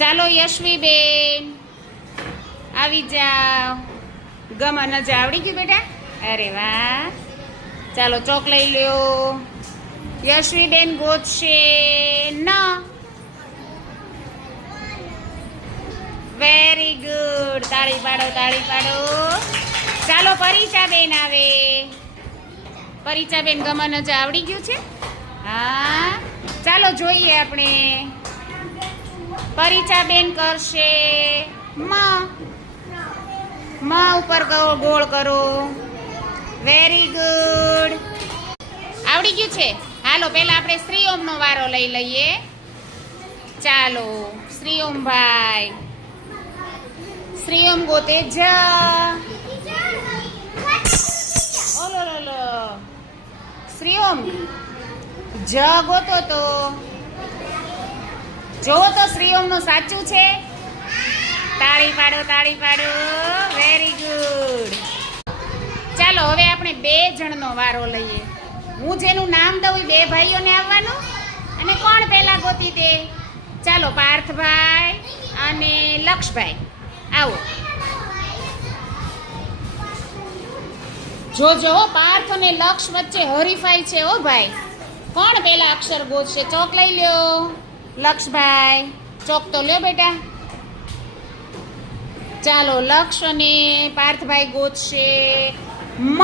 ચાલો યશવીબેન આવી જાઓ. ગમન જ આવડી ગયું બેટા? અરે વાહ. ચાલો ચોક લઈ લ્યો. યશવીબેન ગોતશે ન. Very good. તાળી પાડો, તાળી પાડો. ચાલો પરીચાબેન આવે. પરીચાબેન ગમન જ આવડી ગયું છે? હા. ચાલો જોઈએ આપણે. પરીચાબેન કરશે મ. મ ઉપર ગોળ કરો. Very good. આવડી ગયું છે? હાલો પહેલા આપણે શ્રીઓમનો વારો લઈ લઈએ. ચાલો શ્રીઓમભાઈ. શ્રીઓમ ગોતે જ. ઓલો શ્રીઓમ જ ગોતો તો. જો તો શ્રીઓમનું સાચું છે. તાળી પાડો, તાળી પાડો. Very good. ચાલો હવે આપણે 2 જણનો વારો લઈએ. હું જેનું નામ દઉં એ 2 ભાઈઓને આવવાનું. અને કોણ પહેલા ગોતી દે? ચાલો પાર્થભાઈ અને લક્ષભાઈ આવો. જોજો પાર્થ અને લક્ષ વચ્ચે હરીફાઈ છે. ઓ ભાઈ, કોણ પહેલા અક્ષર ગોતશે? ચોક લઈ લ્યો. લક્ષભાઈ ચોક તો લ્યો બેટા. ચાલો લક્ષ અને પાર્થભાઈ ગોતશે મ.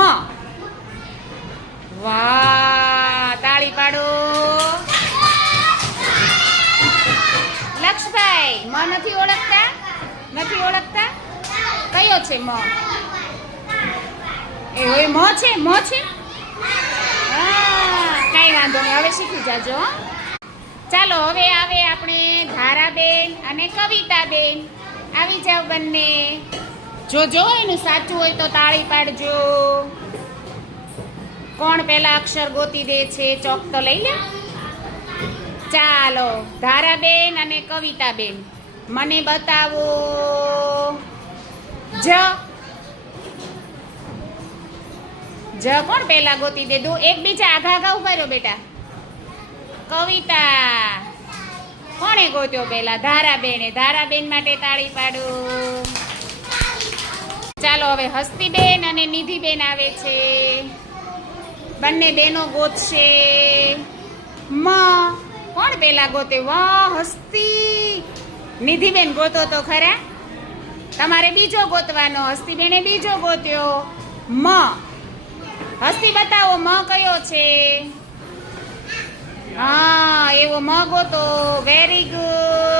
વાહ, તાળી પાડો. લક્ષભાઈ મ નથી ઓળખતા? નથી ઓળખતા? કયો છે મ? એ હોય મ છે? મ છે? હા, કાંઈ વાંધો નહીં, હવે શીખી જાજો. ચાલો હવે આવે આપણે ધારાબેન અને કવિતાબેન. આવી જાવ બંને. જોજો એનું સાચું હોય તો તાળી પાડજો. કોણ પહેલા અક્ષર ગોતી દે છે? ચોક તો લઈ લે. ચાલો ધારાબેન અને કવિતાબેન મને બતાવો જ. જ કોણ પહેલા ગોતી દે? દો એકબીજા આઘા આઘા ઉભા રહ્યો બેટા. કવિતા કોણે ગોત્યો પહેલા? ધારાબેને. ધારાબેન માટે તાળી પાડો. ચાલો હવે હસ્તીબેન અને નિધિબેન આવે છે. બંને બેનો ગોતશે મ. કોણ પહેલા ગોતે? વાહ, હસ્તી. નિધિબેન ગોતો તો ખરા. તમારે બીજો ગોતવાનો. હસ્તીબેને બીજો ગોત્યો મ. હસ્તી બતાવો મ કયો છે? હા, એવો મ ગોતો. Very good.